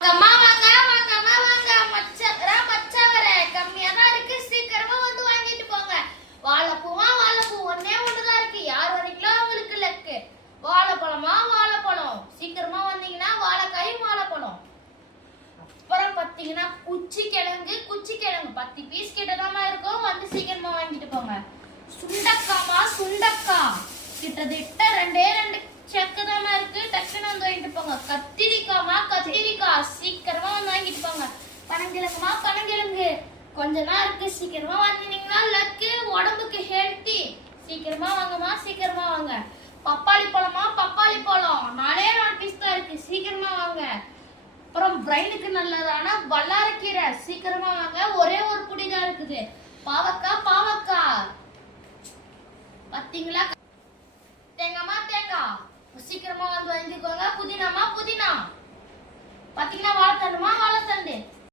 அம்மா வாங்க வாங்கம்மா வாங்க மச்சவரை கம்மியா தான் இருக்கு, சீக்கிரமா வந்து வாங்கிட்டு போங்க. வாழைப்பூவா வாழைப்பூ ஒன்னே ஒண்ணுதான் இருக்கு, யார் வரைக்கும் அவங்களுக்கு லக்கு. வாழைப்பழமா வாழைப்பழம், சீக்கிரமா வந்தீங்கன்னா வாழைக்காயும் வாழைப்பழம். அப்புறம் பாத்தீங்கன்னா குச்சி கிழங்கு 10 பீஸ் கிட்டதாமா இருக்கும், வந்து சீக்கிரமா வாங்கிட்டு போங்க. சுண்டக்காமா சுண்டக்கா கிட்டத்தட்ட 2 செக்குதாமா இருக்கு, டக்குன்னு வந்து வாங்கிட்டு போங்க. கத்திரிக்காமா கத்திரிக்காய், சீக்கிரமா வந்து வாங்கிட்டு போங்க. பனங்கிழங்குமா பனங்கிழங்கு கொஞ்ச நாள் இருக்கு, சீக்கிரமா வாங்கினீங்கன்னா லக்கு, உடம்புக்கு ஹெல்த்தி. சீக்கிரமா வாங்கம்மா, சீக்கிரமா வாங்க. பப்பாளி பழமா பப்பாளி பழம் 4 பீஸ் தான் இருக்கு, சீக்கிரமா வாங்க. அப்புறம் பிரெயினுக்கு நல்லதான வல்லாரக்கீரை, சீக்கிரமா வாங்க, ஒரே ஒரு புடி தான் இருக்குது. பாவக்காய் பாத்தீங்களா, தேங்காய் சீக்கிரமா வந்து வாங்கிக்கோங்க. புதினாமா புதினா